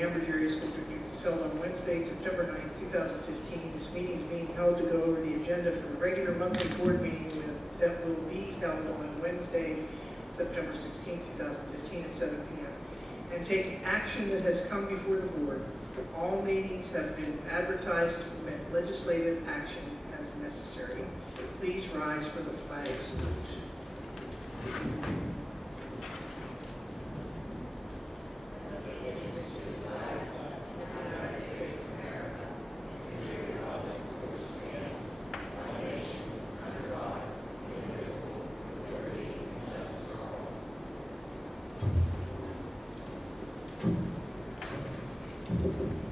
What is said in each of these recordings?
the Amber Area School District is held on Wednesday, September 9th, 2015. This meeting is being held to go over the agenda for the regular monthly board meeting that will be held on Wednesday, September 16th, 2015 at 7 p.m. and take action that has come before the board. All meetings have been advertised to permit legislative action as necessary. Please rise for the flag salute.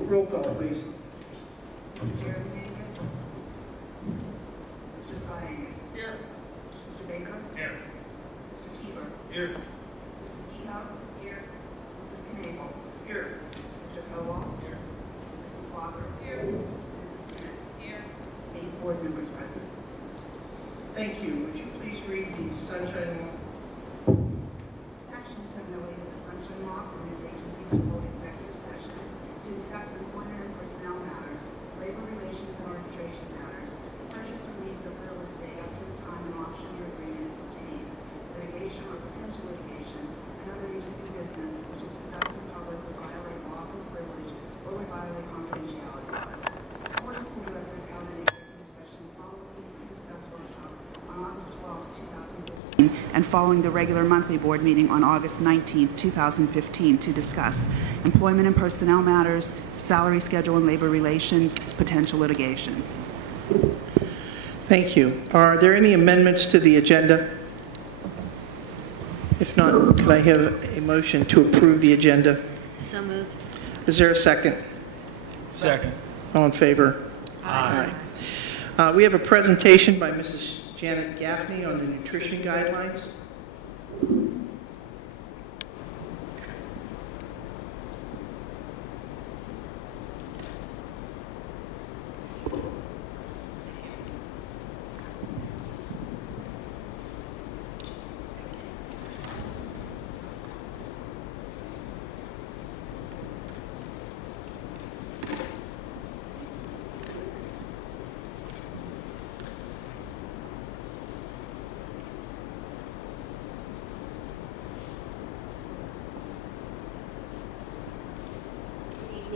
Roll call, please. Mr. Jeremy Angus. Mr. Scott Angus. Here. Mr. Baker. Here. Mr. Keeber. Here. Mrs. Kehoe. Here. Mrs. Knavel. Here. Mr. Kowal. Here. Mrs. Walker. Here. Mrs. Smith. Here. 8 board members present. Thank you. Would you please read the Sunshine Law? Section 708 of the Sunshine Law permits agencies to hold executive sessions to discuss employment and personnel matters, labor relations and arbitration matters, purchase or lease of real estate up to the time an option or agreement is obtained, litigation or potential litigation, and other agency business which if discussed in public would violate lawful privilege or would violate confidentiality laws. The Board of School Directors held an executive session following the discussed workshop on August 12, 2015, and following the regular monthly board meeting on August 19, 2015, to discuss employment and personnel matters, salary schedule and labor relations, potential litigation. Thank you. Are there any amendments to the agenda? If not, could I have a motion to approve the agenda? So moved. Is there a second? Second. All in favor? Aye. We have a presentation by Mrs. Janet Gaffney on the nutrition guidelines.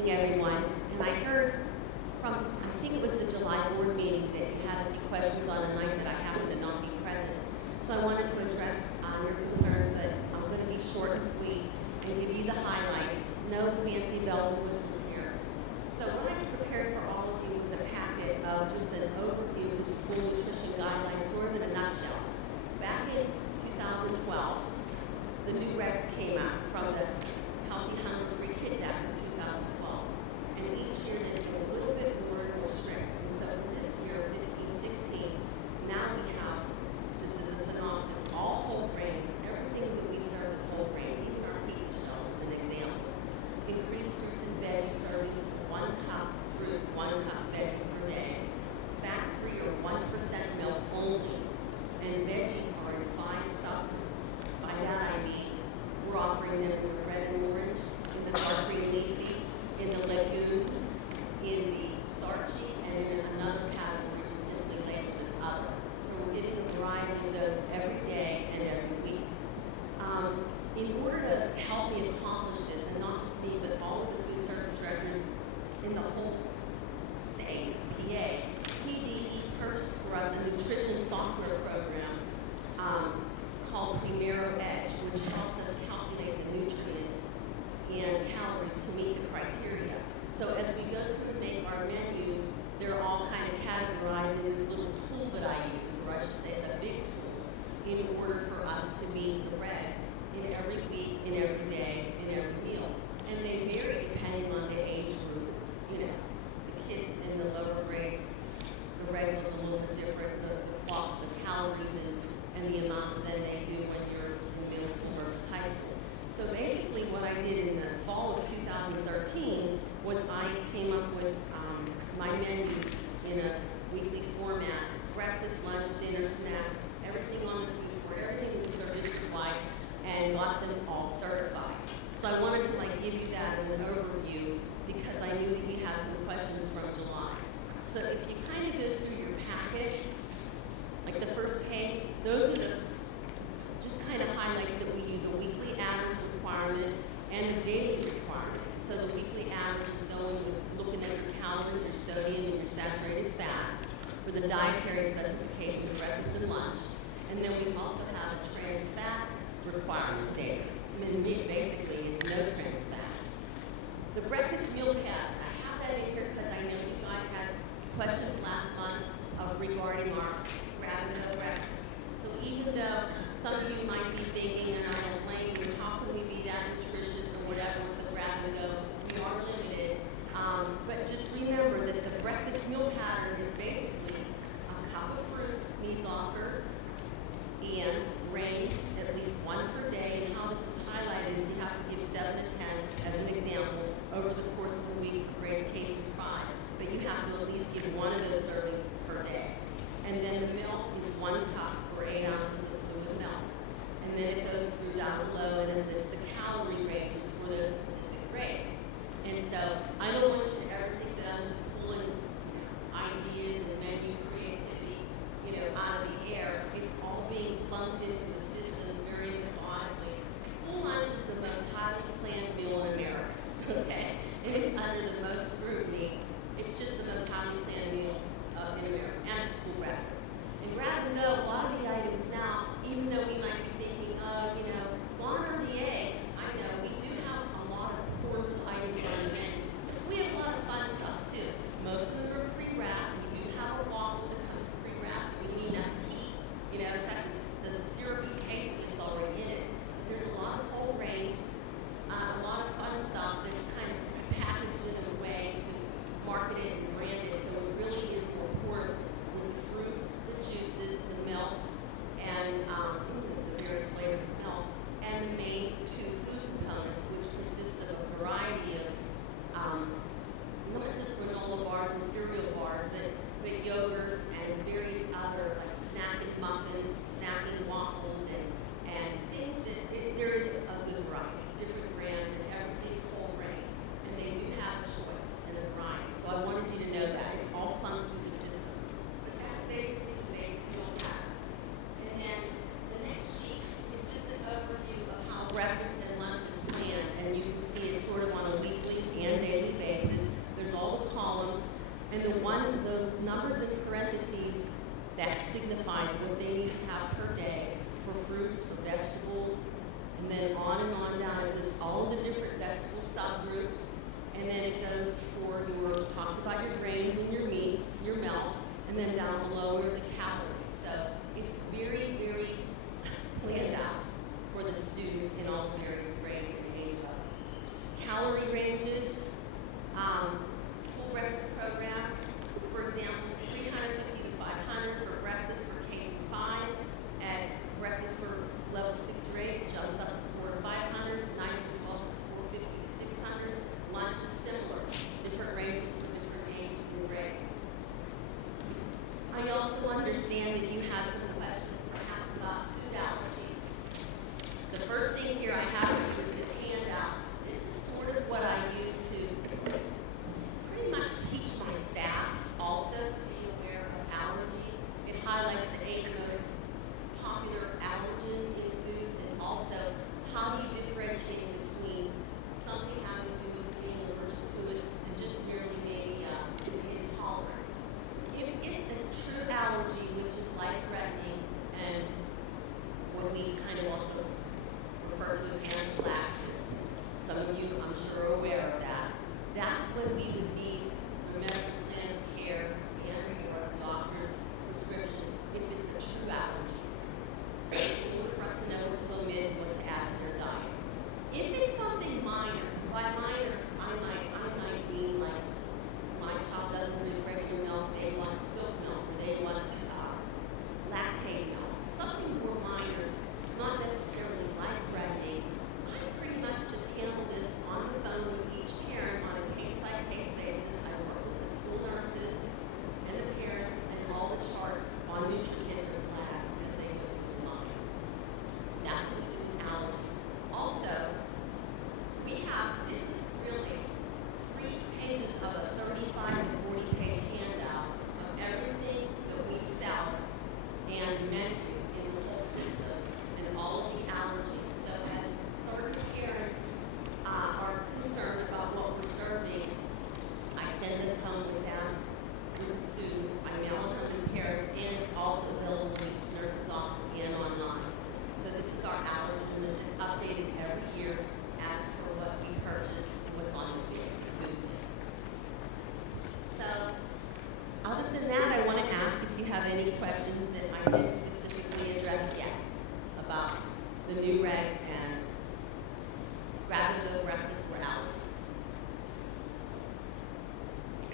Everyone, and I heard from, I think it was the July board meeting that you had a few questions on a night that I happened to not be present. So I wanted to address your concerns, but I'm going to be short and sweet and give you the highlights. No fancy bells and whistles here. So what I prepared for all of you was a packet of just an overview of the school nutrition guidelines, sort of in a nutshell. Back in 2012, the new regs came out from the Healthy Hunger Free Kids Act of 2012. And each year they get a little bit more and more strict. And so for this year, 15-16, now we have, just as a synopsis, all whole grains, everything that we serve is whole grain, even our pizza shells as an example. Increased fruits and veggie servings, 1 cup fruit, 1 cup veggie per day. Fat-free or 1% milk only. And veggies are in 5 supplements. By that I mean, we're offering them in the red and orange, in the dark green leafy, in the legumes, in the starchy, and in another category just simply labeled as other. So we're getting a variety of those every day and every week. In order to help me accomplish this, and not just me, but all of the food service directors in the whole state, PA, PDE purchased for us a nutrition software program called Primero Edge, which helps us calculate the nutrients and calories to meet the criteria. So as we go through and make our menus, they're all kind of categorized in this little tool that I use, or I should say it's a big tool, in order for us to meet the regs in every week, in every day, in every meal. And they vary depending on the age group. You know, the kids in the lower grades, the regs are a little bit different, the calories and the amounts that they do when you're in middle school versus high school. So basically what I did in the fall of 2013 was I came up with my menus in a weekly format, breakfast, lunch, dinner, snack, everything on the food board, everything the service supplied, and got them all certified. So I wanted to give you that as an overview dietary specifications of breakfast and lunch. And then we also have a trans fat requirement there. I mean, basically, it's no trans fats. The breakfast meal pad, I have that in here because I know you guys had questions last month regarding our grab-and-go breakfast. So even though some of you might be thinking, and I don't blame you, how can we be that nutritious or whatever with the grab-and-go? We are limited. But just remember that the breakfast meal pattern is basically a cup of fruit needs offered and grains, at least one per day. And how this is highlighted is you have to give 7 to 10 as an example over the course of the week for grades K through 5. But you have to at least give one of those servings per day. And then the milk is 1 cup or 8 ounces of fluid milk. And then it goes through down below, and then the calorie ranges for those specific grades. And so I don't want you to ever think that I'm just pulling ideas and menu creativity, out of the air. It's all being plunked into a system very methodically. School lunch is the most highly planned meal in America, okay? And it's under the most scrutiny. It's just the most highly planned meal in America, and school breakfast. And grab and go, a lot of the items now, even though we might be thinking, why are the eggs? I know we do have a lot of affordable items on the menu. We have a lot of fun stuff too. Most of them are pre-wrapped. We do have a waffle that comes pre-wrapped. We need enough heat. In fact, the syrupy taste is already in it. There's a lot of whole grains, a lot of fun stuff that's kind of packaged in a way to market it and brand it, so it really is more portable with the fruits, the juices, the milk, and the various flavors of milk, and the main 2 food components, which consist of a variety of not just granola bars and cereal bars, but yogurts and various other like snacking muffins, snacking waffles, and things that there is a good variety, different brands, and everything's whole grain, and they do have a choice and a variety. So I wanted you to know that it's all plumbed through the system. But that's basically the basic meal pattern. And then the next sheet is just an overview of how breakfast and lunch is planned, and you can see it's sort of on a weekly and daily basis. There's all the columns, and the numbers in parentheses that signifies what they need to have per day for fruits, for vegetables, and then on down. It lists all of the different vegetable subgroups, and then it goes for talks about your grains and your meats, your milk, and then down below are the calories. So it's very, very planned out for the students in all the various grades and age levels. Calorie ranges, school breakfast program, for example, 350 to 500 for breakfast for K through 5. At breakfast for level 6 or 8, it jumps up to 400 to 500. 9 to 12 is 450 to 600.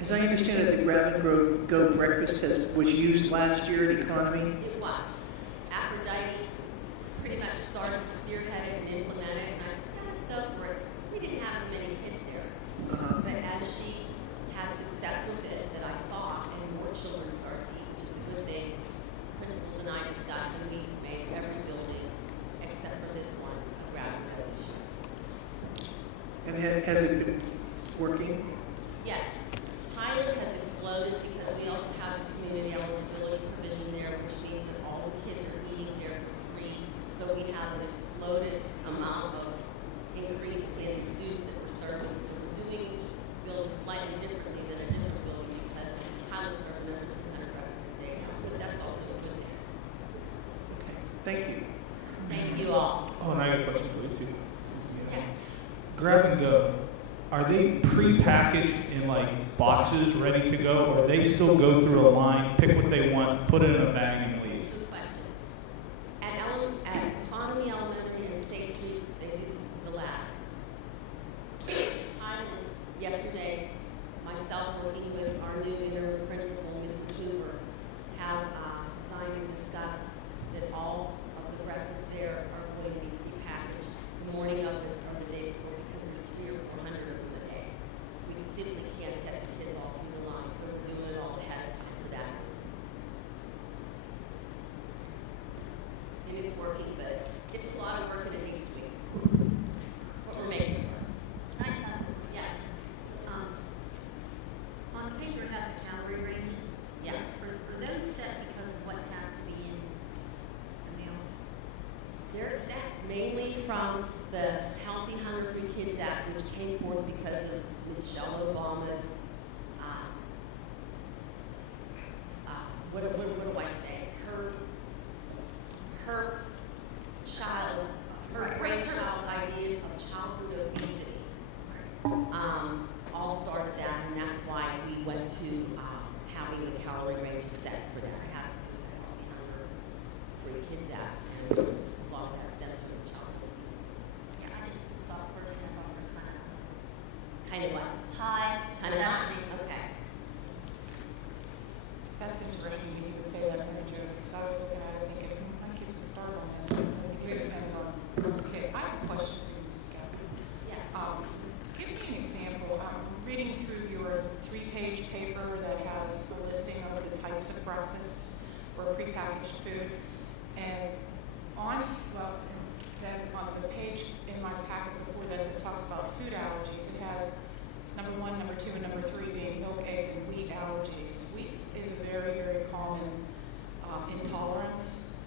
As I understand it, the Grab and Go breakfast was used last year at Economy. It was. Aphrodite pretty much started to spearhead it and implement it, and I said, that's so for it. We didn't have as many kids there. But as she had success with it that I saw, and more children started to eat just good thing, principals and I discussed, and we made every building, except for this one, a Grab and Go this year. And has it been working? Yes. Pilot has exploded because we also have a community eligibility provision there, which means that all the kids are eating there for free. So we have an exploded amount of increase in students that we're serving. So we're doing each building slightly differently than a different building because pilots are members of the breakfast day now. But that's also a good thing. Thank you. Thank you all. Oh, and I got a question for you too. Yes. Grab and Go, are they pre-packaged in like boxes ready to go, or they still go through a line, pick what they want, put it in a bag and leave? Good question. At Economy Elementary and State Street, they do the lab. Yesterday, myself working with our new interim principal, Mrs. Hoover, have designed and discussed that all of the breakfasts there are going to be prepackaged the morning of or the day before, because there's 300 or 400 of them a day. We simply can't get the kids all through the line, so we're doing it all ahead of time for that. And it's working, but it's a lot of work and it needs to be. What we're making work. Nice. Yes. On the paper it has the calorie ranges. Yes. Are those set because of what has to be in the meal? They're set mainly from the Healthy Hunger Free Kids Act, which came forth because of Michelle Obama's, what do I say? Her child, her brainchild ideas of childhood obesity, all started that, and that's why we went to having the calorie ranges set for that. It has to do with the Healthy Hunger Free Kids Act, and a lot of that stems from childhood obesity. Yeah, I just thought first I thought they're Kind of what? high. Kind of nothing. Okay. That's interesting that you would say that, Mary Jo, because I was looking at it thinking, my kids would start on this. I think it depends on. Okay, I have a question for you, Ms. Scott. Yes. Give me an example. I'm reading through your 3-page paper that has the listing of the types of breakfasts for prepackaged food. And on the page in my packet before that talks about food allergies, it has number 1, number 2, and number 3 being milk, eggs, and wheat allergies. Wheat is a very, very common intolerance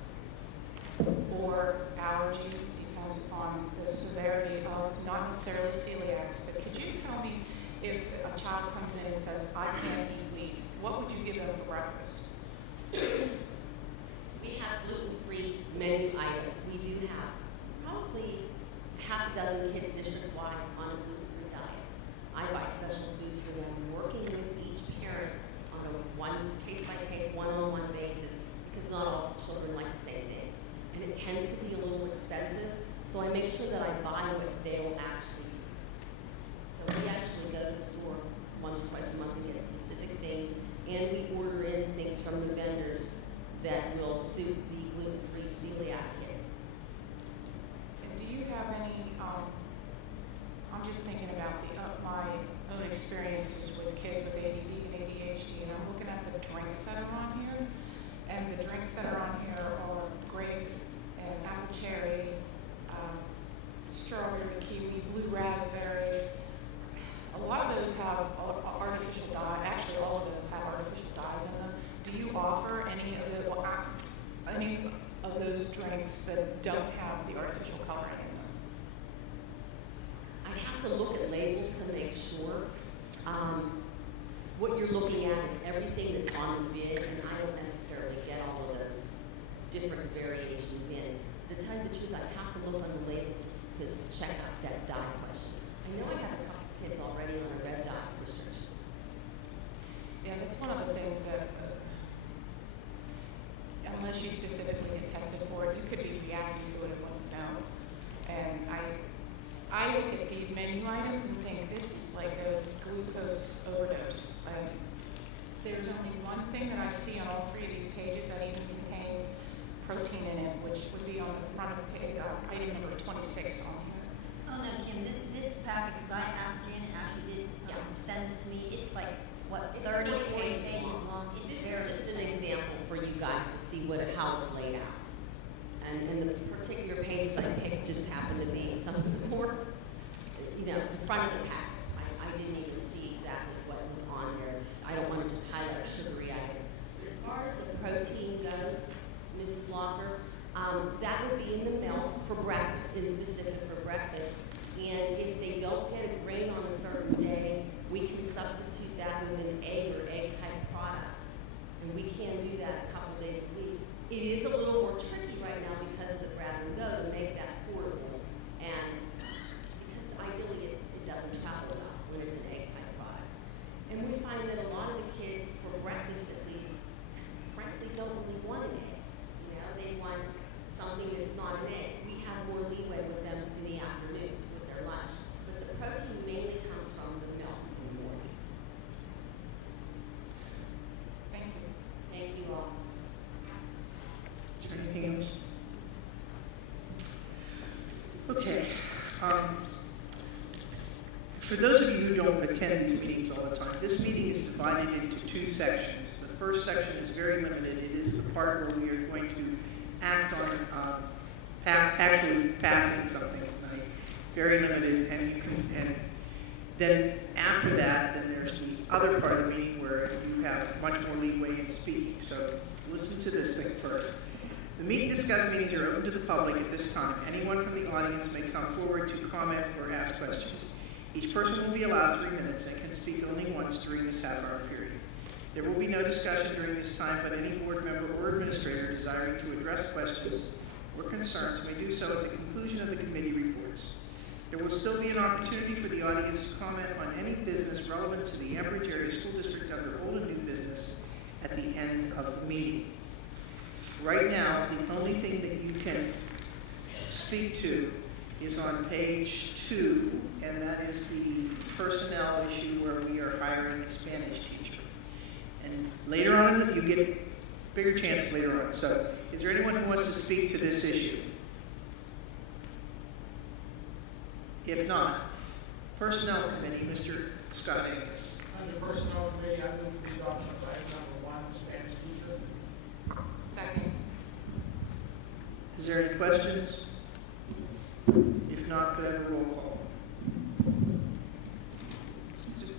or allergy, depends upon the severity of, not necessarily celiacs, but could you tell me if a child comes in and says, I can't eat wheat, what would you give them for breakfast? We have gluten-free menu items. We do have probably half a dozen kids district-wide on a gluten-free diet. I buy special foods for them, working with each parent on a case-by-case, one-on-one basis, because not all children like the same things. And it tends to be a little expensive, so I make sure that I buy what they will actually eat. So we actually go to the store once or twice a month and get specific things, and we order in things from the vendors that will suit the gluten-free celiac kids. And do you have any, I'm just thinking about my own experiences with kids with ADD and ADHD, and I'm looking at the drinks that are on here, and the drinks that are on here are grape and apple cherry, strawberry, kiwi, blue raspberry. A lot of those have artificial dye, actually all of those have artificial dyes in them. Do you offer any of those drinks that don't have the artificial coloring in them? I have to look at labels to make sure. What you're looking at is everything that's on the bid, and I don't necessarily get all of those different variations in. To tell you the truth, I have to look on the label to check out that dye question. I know I have a couple kids already on a red dye prescription. Yeah, that's one of the things that, unless you specifically get tested for it, you could be reacting to it and wouldn't know. And I look at these menu items and think this is like a glucose overdose. on the front of the page, item number 26 on here. Oh, no, Kim, this package, because Janet actually did send this to me, it's like, what, It's 30, 40 40 pages pages long. long? It's This very is just an extensive. example for you guys to see how it's laid out. And the particular pages I picked just happened to be some of the more, in front of the pack. I didn't even see exactly what was on there. I don't want to just highlight sugary items. But as far as the protein goes, Mrs. Locker, that would be in the milk for breakfast, in specific for breakfast. And if they don't get a grain on a certain day, we can substitute that with an egg or egg-type product. And we can do that a couple days a week. It is a little more tricky right now because of the grab and go to make that portable. And because ideally it doesn't travel well when it's an egg-type product. And we find that a lot of the kids, for breakfast at least, frankly don't really want an egg. They want something that's not an egg. We have more leeway with them in the afternoon with their lunch. But the protein mainly comes from the milk in the morning. Thank you. Thank you all. Is there anything else? Okay. For those of you who don't attend these meetings all the time, this meeting is divided into two sections. The first section is very limited. It is the part where we are going to act on actually passing something tonight. Very limited, and then after that, then there's the other part of the meeting where you have much more leeway in speaking. So listen to this thing first. The meet and discuss meetings are open to the public at this time. Anyone from the audience may come forward to comment or ask questions. Each person will be allowed 3 minutes and can speak only once during this half-hour period. There will be no discussion during this time, but any board member or administrator desiring to address questions or concerns may do so at the conclusion of the committee reports. There will still be an opportunity for the audience to comment on any business relevant to the Ambridge Area School District under old and new business at the end of the meeting. Right now, the only thing that you can speak to is on page 2, and that is the personnel issue where we are hiring a Spanish teacher. And later on, you get a bigger chance later on. So, is there anyone who wants to speak to this issue? If not, Personnel Committee, Mr. Scott Angus. Under Personnel Committee, I move for the adoption of item number 1, Spanish teacher. Second. Is there any questions? If not, could I have a roll call? Mr.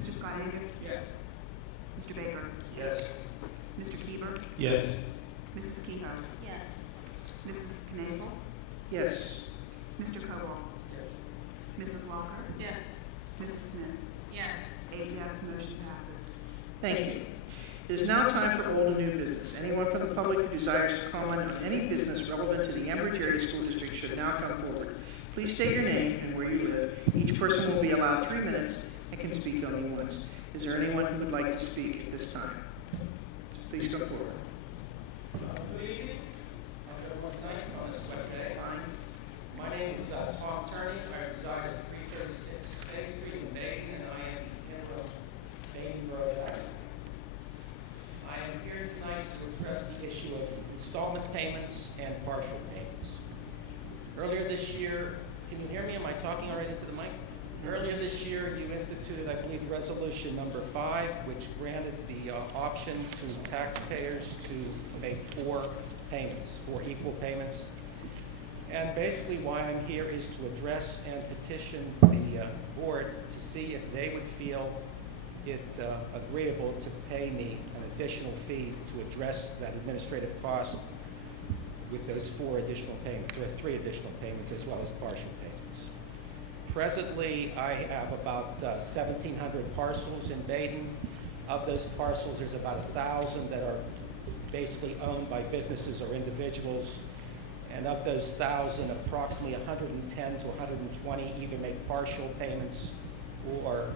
Scott Angus? Yes. Mr. Baker? Yes. Mr. Keever? Yes. Mrs. Kehoe? Yes. Mrs. Knavel? Yes. Mr. Cobal? Yes. Mrs. Walker? Yes. Mrs. Smith? Yes. 8 yes, motion passes. Thank you. It is now time for old and new business. Anyone from the public who desires to comment on any business relevant to the Ambridge Area School District should now come forward. Please state your name and where you live. Each person will be allowed 3 minutes and can speak only once. Is there anyone who would like to speak at this time? Please come forward. Good evening. How's everyone tonight on this wet day? My name is Tom Turney. I reside at 336 State Street in Dayton, and I am the Emerald Dayton Road Tax. I am here tonight to address the issue of installment payments and partial payments. Earlier this year, can you hear me? Am I talking already into the mic? Earlier this year, you instituted, I believe, resolution number 5, which granted the option to taxpayers to make 4 payments, 4 equal payments. And basically why I'm here is to address and petition the board to see if they would feel it agreeable to pay me an additional fee to address that administrative cost with those 4 additional payments, or 3 additional payments, as well as partial payments. Presently, I have about 1,700 parcels in Baden. Of those parcels, there's about 1,000 that are basically owned by businesses or individuals. And of those 1,000, approximately 110 to 120 either make partial payments or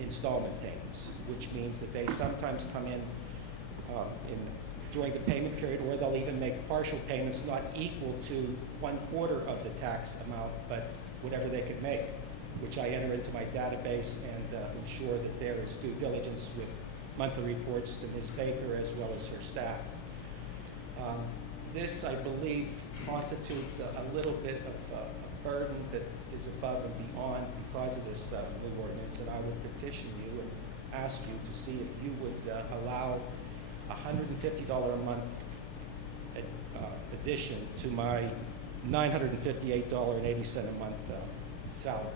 installment payments, which means that they sometimes come in during the payment period, or they'll even make partial payments not equal to 1/4 of the tax amount, but whatever they could make, which I enter into my database and ensure that there is due diligence with monthly reports to Ms. Baker as well as her staff. this, I believe, constitutes a little bit of a burden that is above and beyond because of this new ordinance, and I would petition you and ask you to see if you would allow $150 a month addition to my $958.80 a month salary.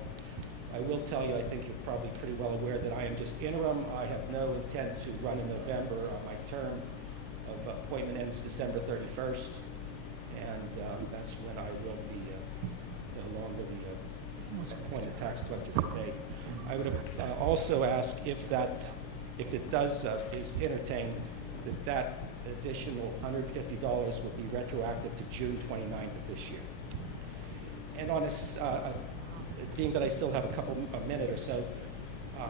I will tell you, I think you're probably pretty well aware that I am just interim. I have no intent to run in November. My term of appointment ends December 31st, and that's when I will be no longer the appointed tax collector for May. I would also ask if it does is entertained, that additional $150 would be retroactive to June 29th of this year. And on this, being that I still have a minute or so,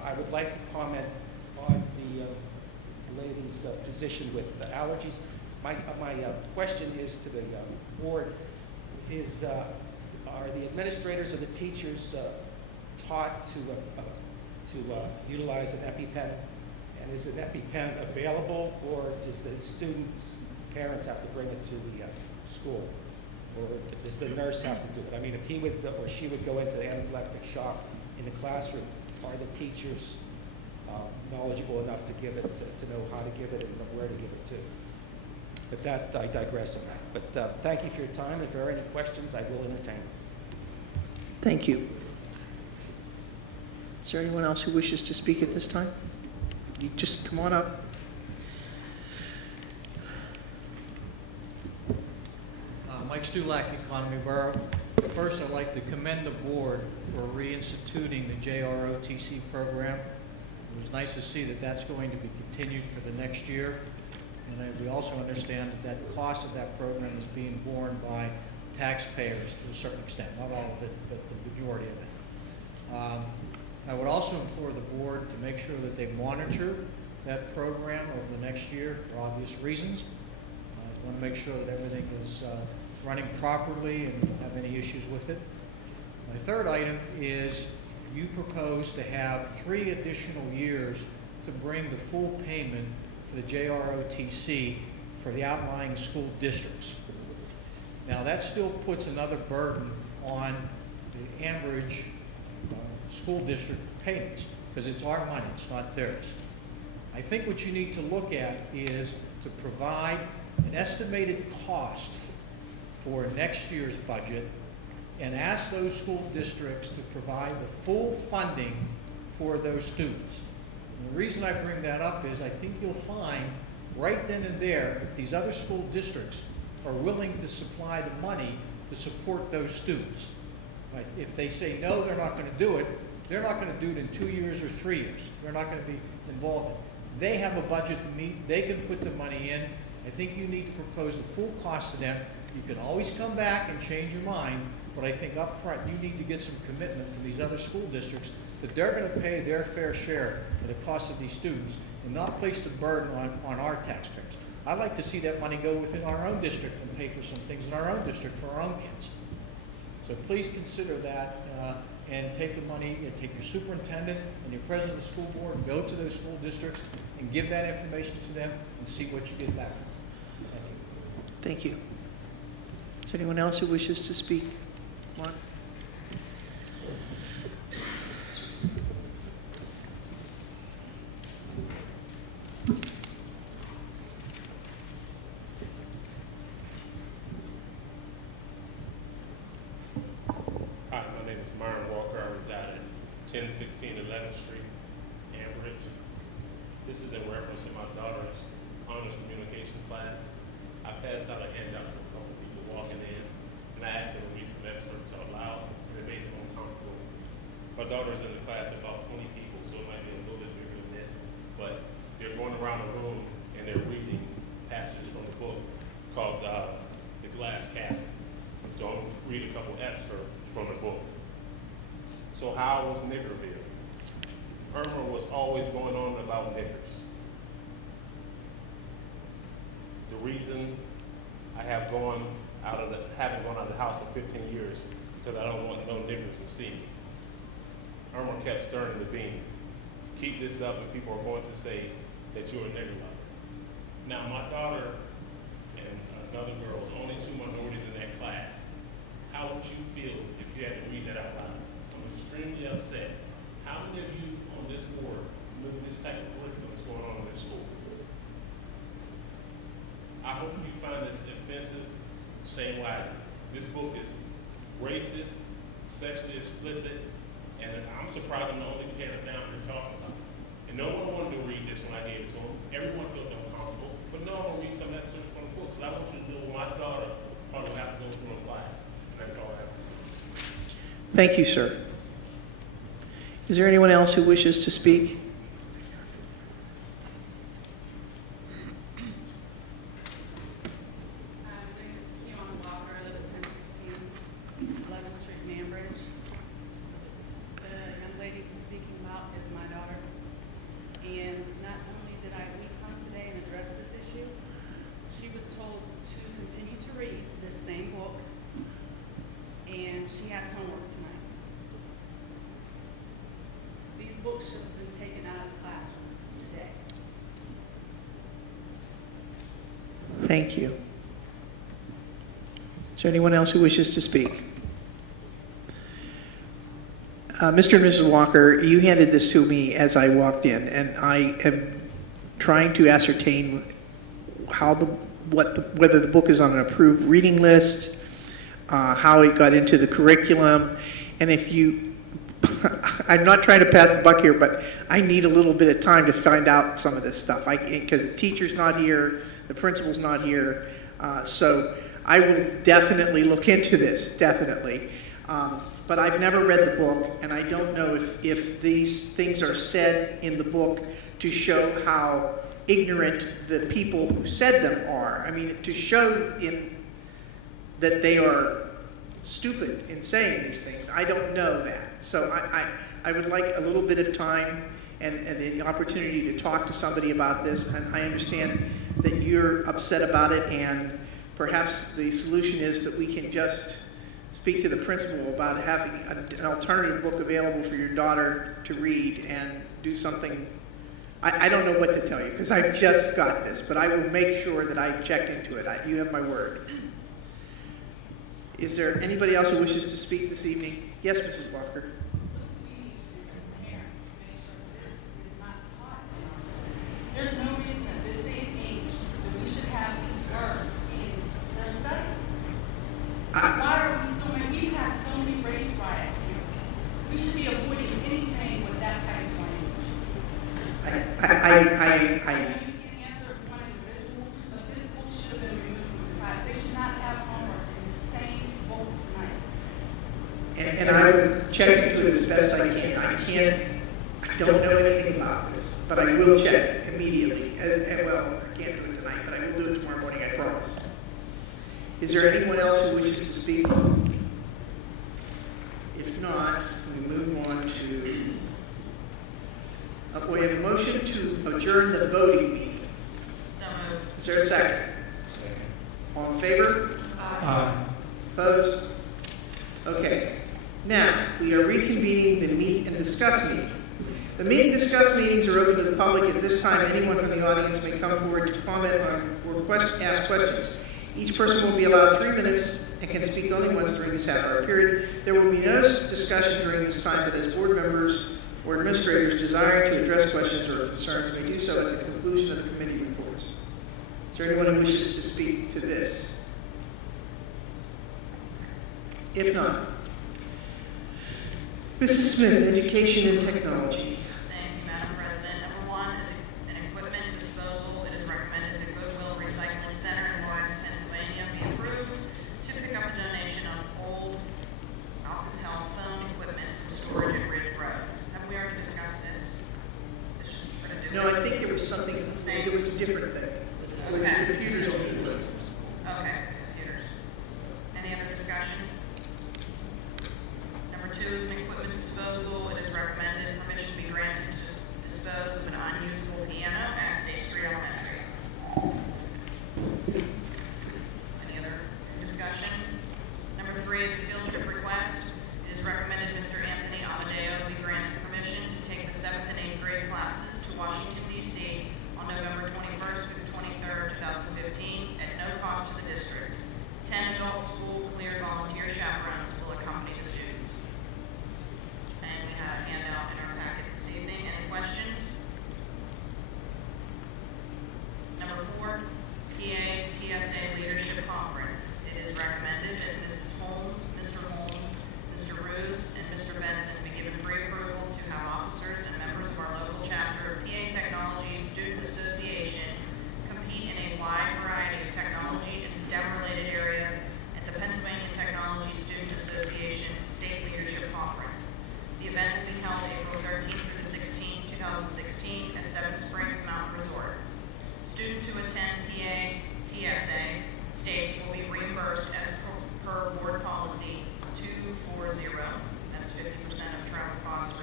I would like to comment on the lady's position with the allergies. My question is to the board, are the administrators or the teachers taught to utilize an EpiPen? And is an EpiPen available, or does the students' parents have to bring it to the school? Or does the nurse have to do it? I mean, if he would or she would go into the anaphylactic shock in the classroom, are the teachers knowledgeable enough to give it, to know how to give it and where to give it to? But that, I digress on that. But thank you for your time. If there are any questions, I will entertain them. Thank you. Is there anyone else who wishes to speak at this time? You just come on up. Mike Stulak, Economy Borough. First, I'd like to commend the board for reinstituting the JROTC program. It was nice to see that that's going to be continued for the next year. And we also understand that the cost of that program is being borne by taxpayers to a certain extent, not all of it, but the majority of it. I would also implore the board to make sure that they monitor that program over the next year for obvious reasons. I want to make sure that everything is running properly and don't have any issues with it. My third item is you propose to have 3 additional years to bring the full payment for the JROTC for the outlying school districts. Now that still puts another burden on the Ambridge school district payments because it's our money, it's not theirs. I think what you need to look at is to provide an estimated cost for next year's budget and ask those school districts to provide the full funding for those students. And the reason I bring that up is I think you'll find right then and there, if these other school districts are willing to supply the money to support those students. Right? If they say no, they're not going to do it, they're not going to do it in 2 years or 3 years. They're not going to be involved in it. They have a budget to meet, they can put the money in. I think you need to propose the full cost to them. You can always come back and change your mind, but I think up front you need to get some commitment from these other school districts that they're going to pay their fair share for the cost of these students and not place the burden on our taxpayers. I'd like to see that money go within our own district and pay for some things in our own district for our own kids. So please consider that and take the money, take your superintendent and your president of the school board and go to those school districts and give that information to them and see what you get back. Thank you. Is there anyone else who wishes to speak? Mark? Hi, my name is Myron Walker. I reside at 1016 11th Street, Ambridge. This is in reference to my daughter's honors communication class. I passed out a handout to a couple of people walking in, and I asked them to read some excerpts out loud, and it made them uncomfortable. My daughter's in the class of about 20 people, so it might be a little bit bigger than this, but they're going around the room and they're reading passages from the book called The Glass Castle. So I'll read a couple excerpts from the book. So how was Niggerville? Irma was always going on about niggers. The reason I haven't gone out of the house for 15 years because I don't want no niggers to see me. Irma kept stirring the beans. Keep this up and people are going to say that you're a nigger lover. Now my daughter and other girls, only 2 minorities in that class. How would you feel if you had to read that out loud? I'm extremely upset. How many of you on this board know this type of curriculum is going on in this school? I hope you find this offensive, same way. This book is racist, sexually explicit, and I'm surprised I'm the only parent down here talking about it. And no one wanted to read this when I gave it to them. Everyone felt uncomfortable, but no one will read some excerpts from the book. I want you to know what my daughter probably have to go through in class. And that's all I have to say. Thank you, sir. Is there anyone else who wishes to speak? She has homework tonight. These books should have been taken out of the classroom today. Thank you. Is there anyone else who wishes to speak? Mr. and Mrs. Walker, you handed this to me as I walked in, and I am trying to ascertain whether the book is on an approved reading list, how it got into the curriculum, and if you, I'm not trying to pass the buck here, but I need a little bit of time to find out some of this stuff, because the teacher's not here, the principal's not here, so I will definitely look into this, definitely. But I've never read the book, and I don't know if these things are said in the book to show how ignorant the people who said them are. I mean, to show that they are stupid in saying these things. I don't know that. So I would like a little bit of time and the opportunity to talk to somebody about this. And I understand that you're upset about it, and perhaps the solution is that we can just speak to the principal about having an alternative book available for your daughter to read and do something. I don't know what to tell you, because I just got this, but I will make sure that I checked into it. You have my word. Is there anybody else who wishes to speak this evening? Yes, Mrs. Walker. There's no reason at this age that we should have these words in their studies. Why are we so many? We have so many race riots here. We should be avoiding anything with that type of language. I You can answer one individual, but this book should have been removed from the class. They should not have homework in the same book tonight. and I will check into it as best I can. I don't know anything about this, but I will check immediately. Well, I can't do it tonight, but I will do it tomorrow morning, I promise. Is there anyone else who wishes to speak? If not, we move on to, we have a motion to adjourn the voting meeting. So moved. Is there a second? All in favor? Opposed? Okay. Now, we are reconvening the meet and discuss meeting. The meet and discuss meetings are open to the public. At this time, anyone from the audience may come forward to comment on or ask questions. Each person will be allowed 3 minutes and can speak only once during this half-hour period. There will be no discussion during this time, but as board members or administrators desiring to address questions or concerns may do so at the conclusion of the committee reports. Is there anyone who wishes to speak to this? If not, Mrs. Smith, Education and Technology. Thank you, Madam President. Number one is an equipment disposal. It is recommended the Goodwill Recycling Center in Lawrence, Pennsylvania be approved to pick up a donation of old Alcatel phone equipment for storage at Ridge Road. Have we already discussed this? It's just for the No, I think there was something, it was a different thing. It was Okay. computers. Okay, computers. Any other discussion? Number two is an equipment disposal. It is recommended permission be granted to dispose of an unusable piano at State Street Elementary. Any other discussion? Number three is a field trip request. It is recommended Mr. Anthony Amadeo be granted permission to take the 7th and 8th grade classes to Washington, D.C. on November 21st through the 23rd, 2015 at no cost to the district. Students who attend PA TSA states will be reimbursed as per board policy 240. That's 50% of travel costs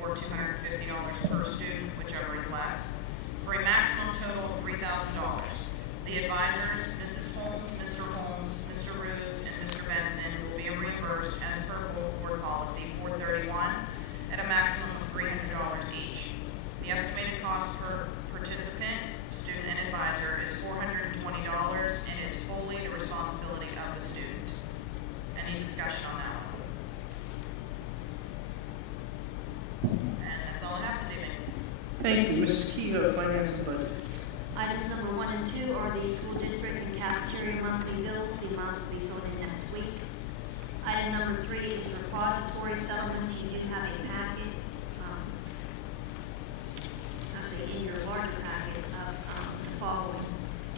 or $250 per student, whichever is less, for a maximum total of $3,000. The advisors, Mrs. Holmes, Mr. Ruse, and Mr. Benson will be reimbursed as per board policy 431 at a maximum of $300 each. The estimated cost per participant, student, and advisor is $420 and is fully the responsibility of the student. Any discussion on that one? And that's all I have this evening. Thank you. Mrs. Kehoe, Finance and Budget. Items number 1 and 2 are the school district and cafeteria monthly bills. The amounts will be filled in next week. Item number 3 is repository settlements. You do have a packet, actually in your larger packet of the following.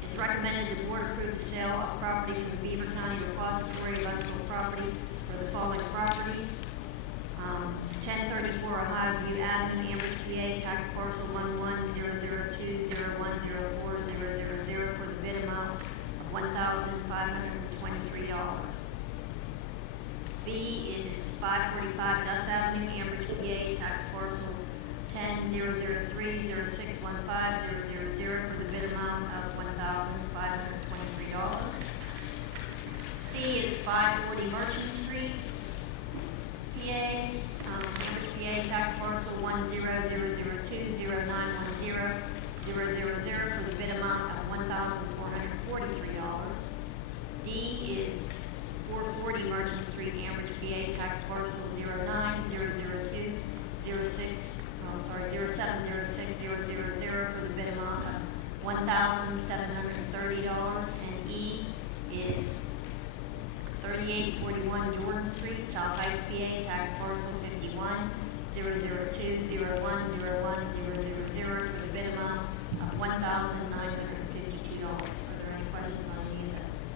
It's recommended the board approve the sale of property from the Beaver County Repository rental property for the following properties. 1034 Ohio View Avenue, Ambridge, PA, tax parcel 110020104000 for the bid amount of $1,523. B is 545 Dust Avenue, Ambridge, PA, tax parcel 100030615000 for the bid amount of $1,523. C is 540 Merchant Street, PA, Ambridge, PA, tax parcel 10002091000 for the bid amount of $1,443. D is 440 Merchant Street, Ambridge, PA, tax parcel 0706000 for the bid amount of $1,730. And E is 3841 Jordan Street, South Heights, PA, tax parcel 510020101000 for the bid amount of $1,952. Are there any questions on any of those?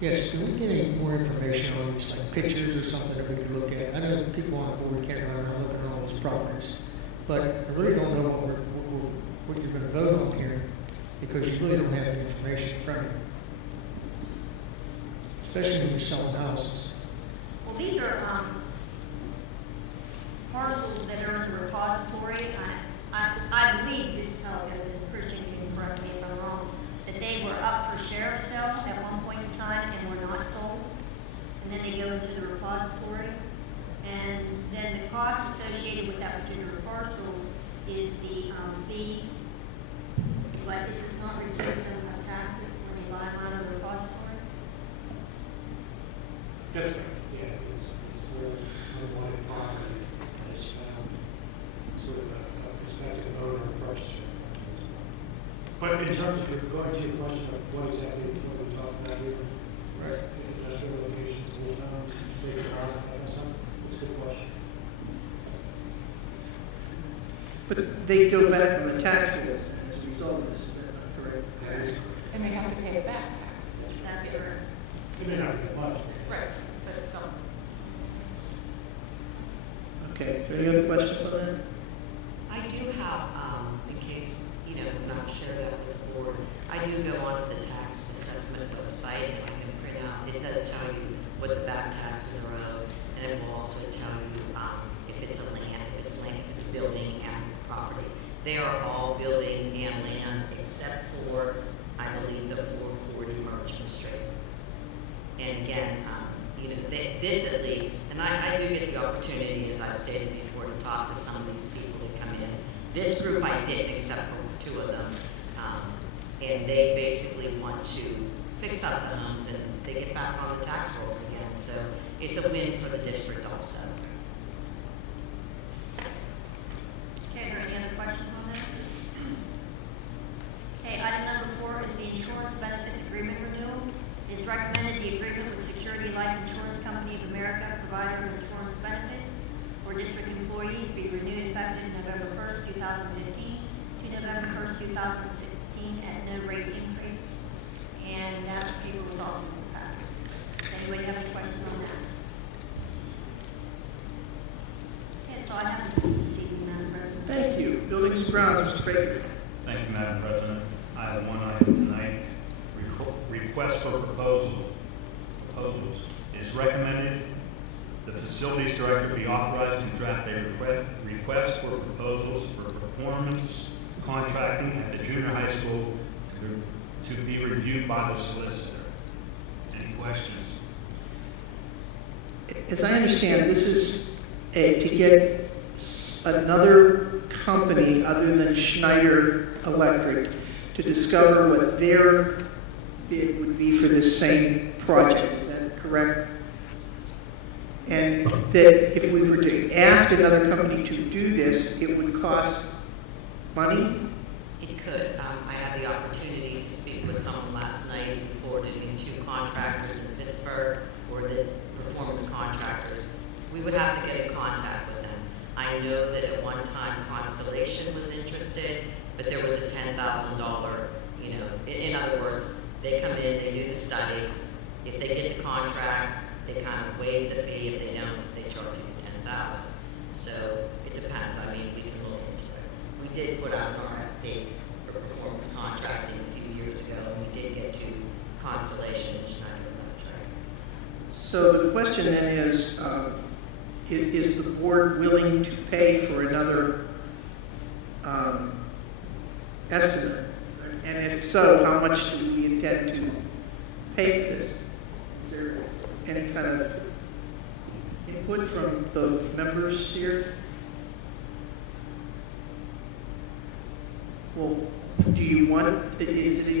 Yes, can we get any more information on these, like pictures or something that we can look at? I know the people on the board can't run around looking at all these properties, but I really don't know what you're going to vote on here, because you really don't have the information in front of you. Especially when you're selling houses. Well, these are parcels that are in the repository. I believe this is how it goes, and Christian can correct me if I'm wrong, that they were up for sheriff's sale at one point in time and were not sold. And then they go into the repository. And then the cost associated with that particular parcel is the fees, but it does not reduce them of taxes when you buy them out of the repository. That's right, yeah, it's where one property and it's found sort of a prospective owner or purchaser. But in terms of going to your question of what exactly what we're talking about here, right? Industrial locations, school towns, bigger houses, that kind of stuff, it's a good question. But they go back on the tax rolls as a result of this, is that not correct? Yes. And they have to pay the back taxes. That's correct. It may not be much. Right, but it's some. Okay, is there any other questions on that? I do have, in case, I'm not sure that with the board, I do go onto the tax assessment website and I can print out, it does tell you what the back taxes are owed, and it will also tell you if it's a land, if it's building and property. They are all building and land except for, I believe, the 440 Merchant Street. And again, this at least, and I do get the opportunity, as I've stated before, to talk to some of these people that come in. This group I didn't, except for 2 of them, and they basically want to fix up the homes and they get back on the tax rolls again. So it's a win for the district also. Okay, are there any other questions on this? Okay, item number 4 is the insurance benefits agreement renewal. It's recommended the agreement with Security Life Insurance Company of America, provider of insurance benefits for district employees, be renewed effective November 1st, 2015 to November 1st, 2016 at no rate increase. And that paper was also in the packet. Does anybody have any questions on that? Okay, that's all I have this evening, Madam President. Thank you. Buildings and Grounds, Mr. Baker. Thank you, Madam President. I have one item tonight. Request for proposals. It's recommended the facilities director be authorized to draft a request for proposals for performance contracting at the junior high school to be reviewed by the solicitor. Any questions? As I understand, this is to get another company other than Schneider Electric to discover what their bid would be for this same project. Is that correct? And that if we were to ask another company to do this, it would cost money? It could. I had the opportunity to speak with someone last night who forwarded me two contractors in Pittsburgh, or the performance contractors. We would have to get in contact with them. I know that at one time Constellation was interested, but there was a $10,000, in other words, they come in, they do the study. If they get the contract, they kind of waive the fee. If they don't, they charge you $10,000. So it depends. I mean, we can look into it. We did put out an RFP for performance contracting a few years ago, and we did get to Constellation and Schneider Electric. So the question then is the board willing to pay for another estimate? And if so, how much do we intend to pay for this? Is there any kind of input from the members here? Well, do you want an additional?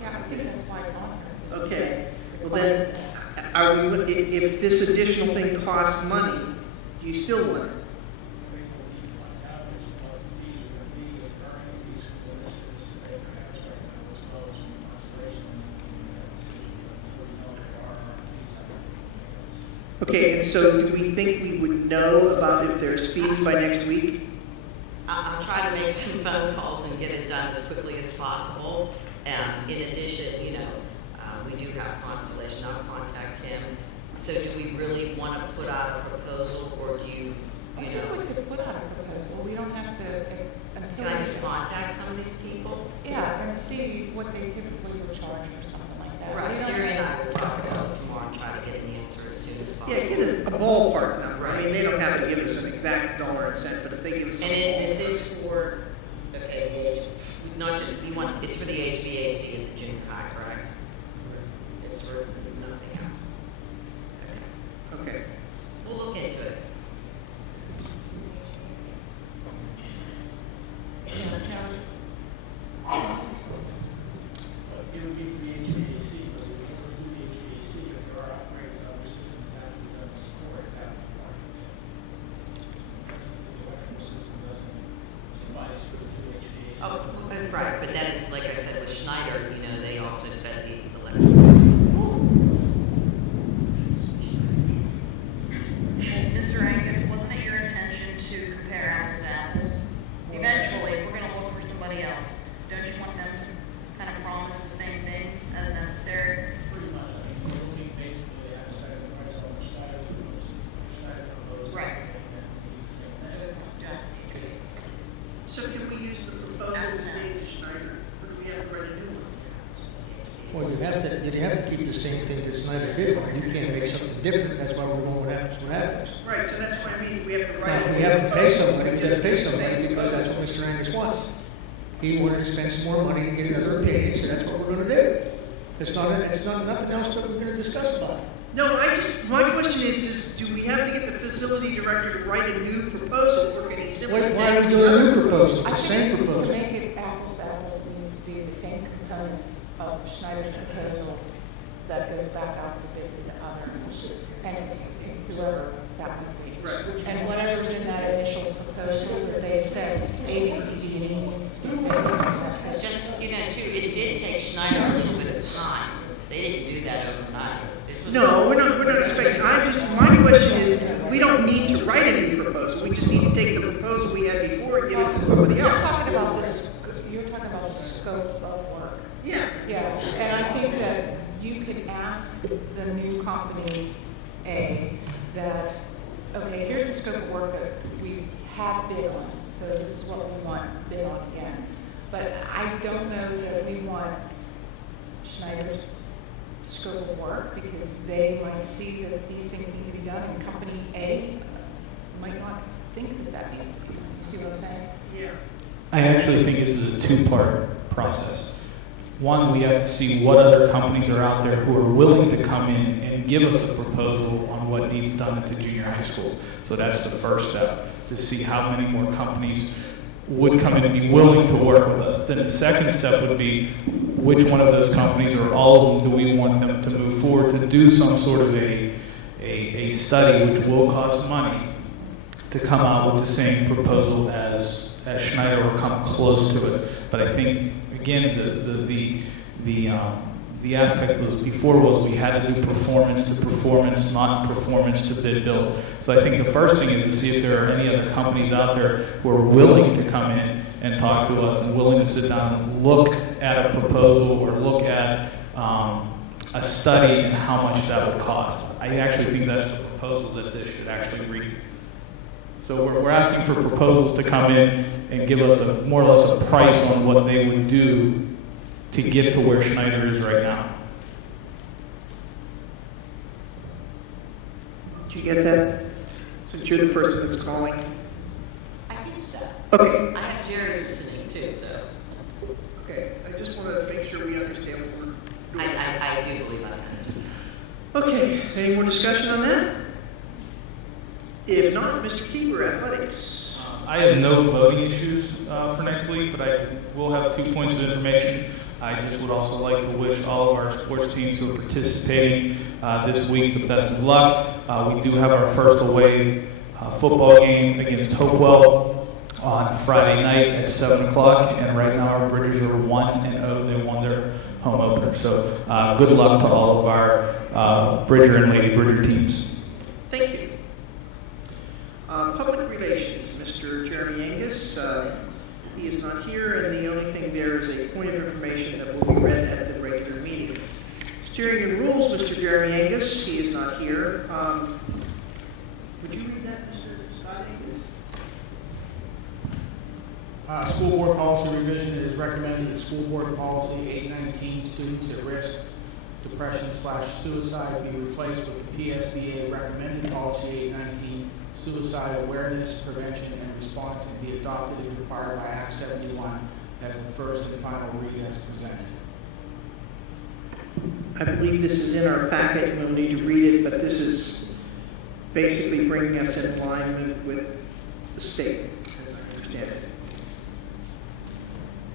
Yeah, I think that's why it's on here. Okay, well then, if this additional thing costs money, do you still want it? Okay, and so do we think we would know about if there's fees by next week? I'm trying to make some phone calls and get it done as quickly as possible. In addition, we do have Constellation. I'll contact him. So do we really want to put out a proposal, or do you, I think we could put out a proposal. We don't have to, until. Can I just contact some of these people? Yeah, and see what they typically would charge or something like that. Right, Jerry and I will talk about it tomorrow and try to get an answer as soon as possible. Yeah, get a ballpark number. I mean, they don't have to give us an exact dollar and cent, but if they give us. This is for, not just, it's for the HVAC at the junior high, correct? It's for nothing else. Okay. We'll look into it. It would be for the HVAC, but we can do the HVAC if there are upgrades to other systems that we don't support at that point. The electrical system doesn't suffice for the new HVAC. Oh, right, but that is, like I said, with Schneider, they also said the electrical. Mr. Angus, wasn't it your intention to compare apples to apples? Eventually, if we're gonna look for somebody else, don't you want them to kind of promise the same things as necessary? Pretty much, I mean, we're looking basically at a second price on the Schneider proposal. Right. So can we use the proposals made to Schneider, or do we have to write a new one? Well, you have to keep the same thing that Snyder did. You can't make something different. That's why we're going with apples to apples. Right, so that's what I mean, we have to Now, write. if we have to pay somebody, we just pay somebody because that's what Mr. Angus wants. He wanted to spend some more money and get another opinion, so that's what we're gonna do. It's not nothing else that we're gonna discuss about it. No, my question is, do we have to get the facility director to write a new proposal, or can he simply? Why are we doing a new proposal? It's the same To proposal. make it apples to apples, it needs to be the same components of Schneider's proposal that goes back out to bid to the other entities, whoever that would be. Right. And whatever's in that initial proposal that they said A, B, C, D, and E needs to be based on that. It's just, too, it did take Schneider a little bit of time. They didn't do that overnight. This was No, we're not expecting, my question is, we don't need to write a new proposal, we just need to take the proposal we had before and give it to somebody You're else. talking about this, you're talking about the scope of work. Yeah. Yeah, and I think that you can ask the new company A that, okay, okay, here's the scope of work that we have bid on, so this is what we want bid on again. But I don't know that we want Schneider's scope of work, because they might see that these things need to be done, and company A might not think that that needs to be done. You see what I'm saying? Yeah. I actually think this is a two-part process. One, we have to see what other companies are out there who are willing to come in and give us a proposal on what needs done at the junior high school. So that's the first step, to see how many more companies would come in and be willing to work with us. Then the second step would be which one of those companies or all of them do we want them to move forward to do some sort of a study which will cost money to come out with the same proposal as Schneider or come close to it. But I think, again, the aspect was before was we had to do performance to performance, not performance to bid build. So I think the first thing is to see if there are any other companies out there who are willing to come in and talk to us and willing to sit down and look at a proposal or look at a study and how much that would cost. I actually think that's the proposal that this should actually read. So we're asking for proposals to come in and give us more or less a price on what they would do to get to where Schneider is right now. Did you get that? Since you're the person that's calling. I think so. Okay. I have Jerry listening too, so. Okay, I just wanted to make sure we understand what we're doing. I do believe I understand. Okay, any more discussion on that? If not, Mr. Keeper, athletics. I have no voting issues for next week, but I will have 2 points of information. I just would also like to wish all of our sports teams who are participating this week the best of luck. We do have our first away football game against Hopewell on Friday night at 7 o'clock, and right now our Bridgers are 1-0. They won their home opener. So good luck to all of our Bridger and Lady Bridger teams. Thank you. Public relations, Mr. Jeremy Angus. He is not here, and the only thing there is a point of information that will be read at the regular meeting. Steering and rules, Mr. Jeremy Angus. He is not here. Would you read that, Mr. Scott Angus? School board policy revision. It is recommended that school board policy 819, students at risk, depression/suicide, be replaced with the PSBA recommended policy 819, suicide awareness, prevention, and response, to be adopted and required by Act 71 as the first and final read as presented. I believe this is in our packet, and we'll need to read it, but this is basically bringing us in alignment with the state, as I understand it.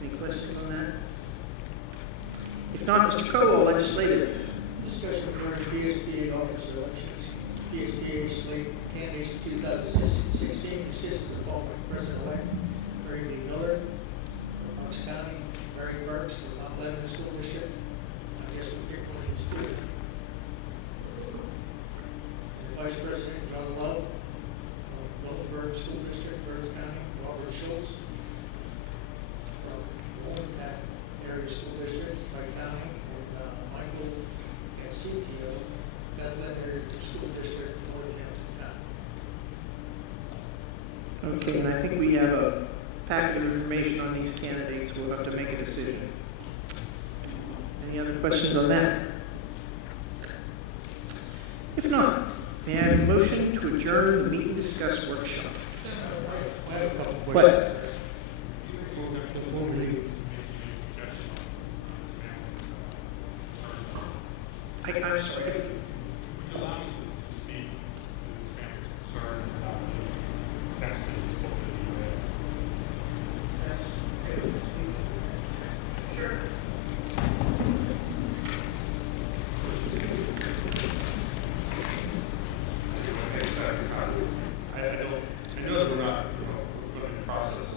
Any questions on that? If not, Mr. Cole, legislative. Discussion regarding PSBA office elections. PSBA slate candidates in 2016 consists of the following: President-elect Mary B. Miller, Knox County, Mary Burks, from Mount Lebanon School District. I guess we'll pick one of these two. And Vice President John Love, from Wiltonburg School District, Burns County, Robert Schultz, from Wilmington Area School District, Wright County, and Michael Cassitio, Bethlehem Area School District, Northampton County. Okay, and I think we have a packet of information on these candidates. We'll have to make a decision. Any other questions on that? If not, may I have a motion to adjourn the meet and discuss workshop? I have a couple of What? questions. Before we leave. I'm sorry. I know that we're not, going to process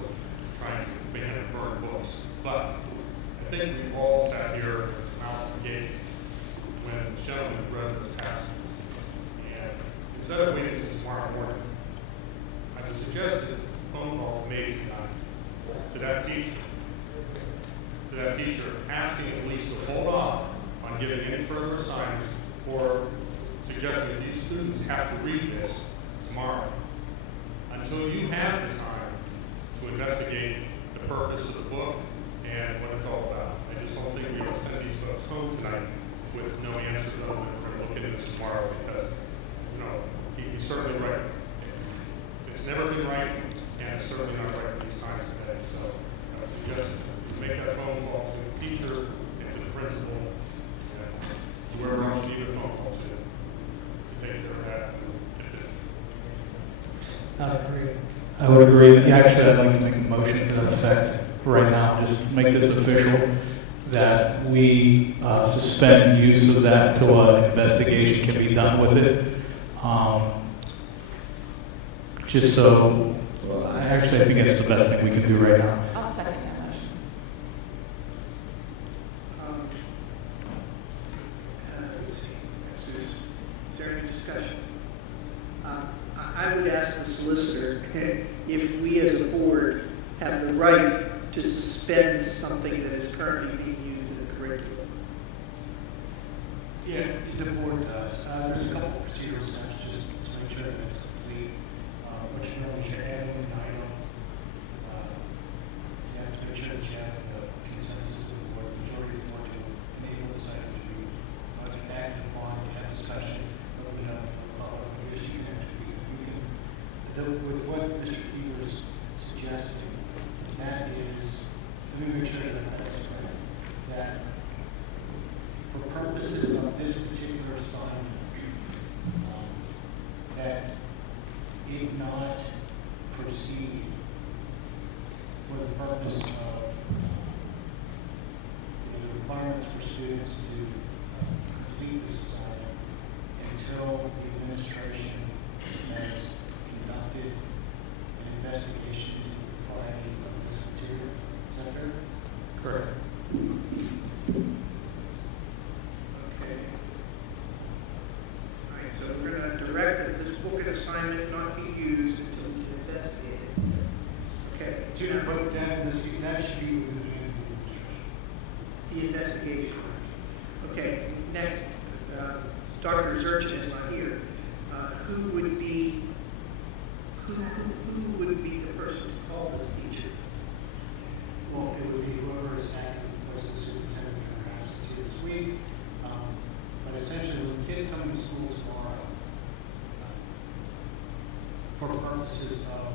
never been right, and it's certainly not right for these times today. So I would suggest you make that phone call to the teacher and to the principal, and whoever else you need a phone call to take care of that. I agree. I would agree. Actually, I'd like to make a motion to that effect right now. Just make this official that we suspend use of that until an investigation can be done with it. Just so, I think it's the best thing we can do right now. I'll second that motion. Let's see, is there any discussion? I would ask the solicitor if we as a board have the right to suspend something that is currently being used in the curriculum. Yeah, the board does. There's a couple of procedural steps just to make sure that it's complete. What you know is you're adding an item. You have to make sure that you have the consensus of the board, majority of the board to enable this item to be acted upon, to have discussion, open up the issue next week. With what Mr. Eber is suggesting, that is, let me make sure that that's right, that for purposes of this particular assignment, that it not proceed for the purpose of the requirements for students to complete this assignment until the administration has conducted an investigation into the propriety of this material. Is that fair? Correct. Okay. All right, so we're going to direct that this book assignment not be used until we can investigate it. Okay. But that should be within the hands of the administration. The investigation. Okay, next, Dr. Zurchin is not here. Who would be the person to call this teacher? Well, it would be whoever is acting as the superintendent or has to this week. But essentially, when kids come to school tomorrow, for purposes of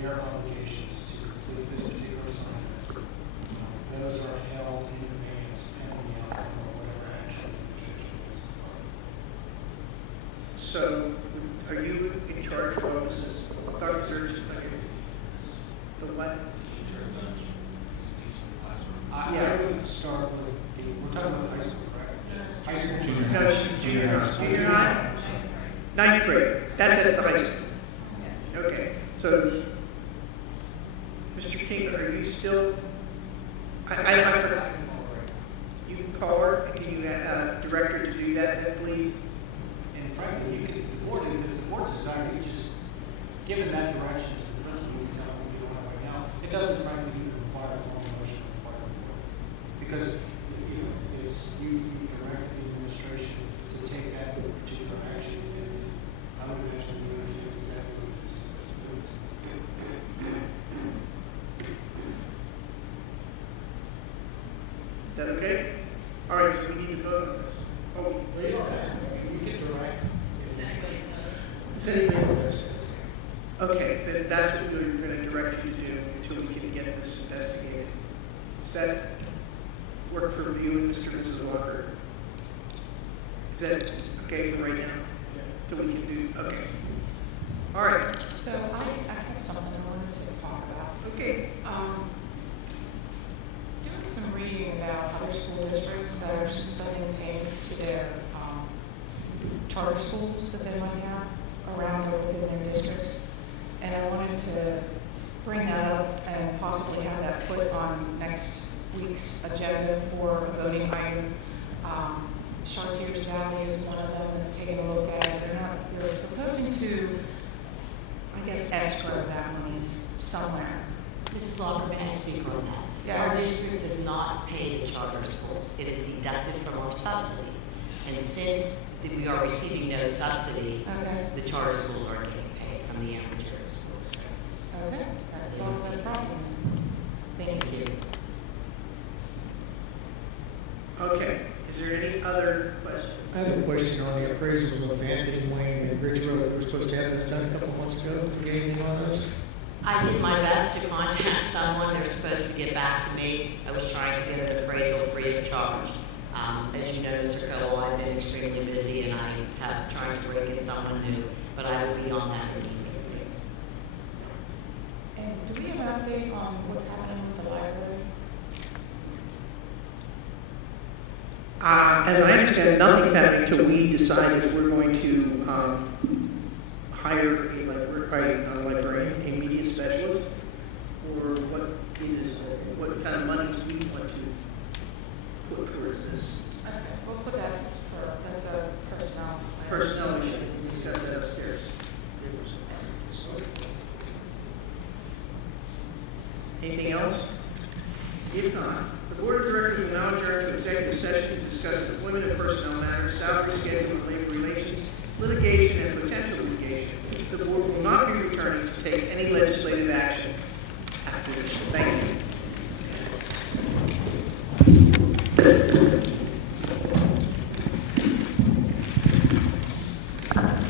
their obligations to complete this particular assignment, those are held in advance pending the outcome of whatever action the administration is. So, are you in charge of all this? Dr. Zurchin, the what? I would start with, we're talking about the high school, right? High school. No, she's junior high. Junior high? Ninth grade. That's at the high school. Okay. So, Mr. King, are you still? I have to. You can call her. Can you direct her to do that, then, please? And frankly, you could, the board, if it's the board's desire, you just, given that direction to the principal, you can tell them you don't have right now. It doesn't frankly even require a formal motion on the part of the board. Because, it's, you direct the administration to take that particular action, and I would imagine you understand exactly what this is supposed to do. Is that okay? All right, so we need to vote on this. Oh, We can direct. okay, then that's what we're going to direct you to do until we can get this investigated. Does that work for you and Mr. and Mrs. Walker? Is that okay for right now? Until we can do, okay. All right. So I have something I wanted to talk about. Okay. Doing some reading about other school districts that are suspending payments to their charter schools that they might have around within their districts. And I wanted to bring that up and possibly have that put on next week's agenda for a voting item. Chartiers Valley is one of them that's taking a look at it. They're proposing to, I guess, escrow that money somewhere. Mrs. Walker, may I speak on that? Yes. Our district does not pay the charter schools. It is deducted from our subsidy. And since we are receiving no subsidy, Okay. the charter schools aren't getting paid from the amateur school district. Okay, that solves that problem. Thank you. Okay. Is there any other questions? I have a question on the appraisal of Anthony Wayne and Ridge Road. We're supposed to have this done a couple months ago. Did you get anything on those? I did my best to contact someone. They're supposed to get back to me. I was trying to get an appraisal free of charge. As you know, Mr. Cole, I've been extremely busy and I have tried to bring in someone new, but I will be on that immediately. And do we have an update on what's happening with the library? As I understand, nothing's happening until we decide if we're going to hire a librarian, a media specialist, or what kind of monies we want to put towards this. Okay, we'll put that that's a personnel. Personnel, we should discuss that upstairs. Anything else? If not, the board of directors will now adjourn to executive session to discuss employment and personnel matters, salary schedule,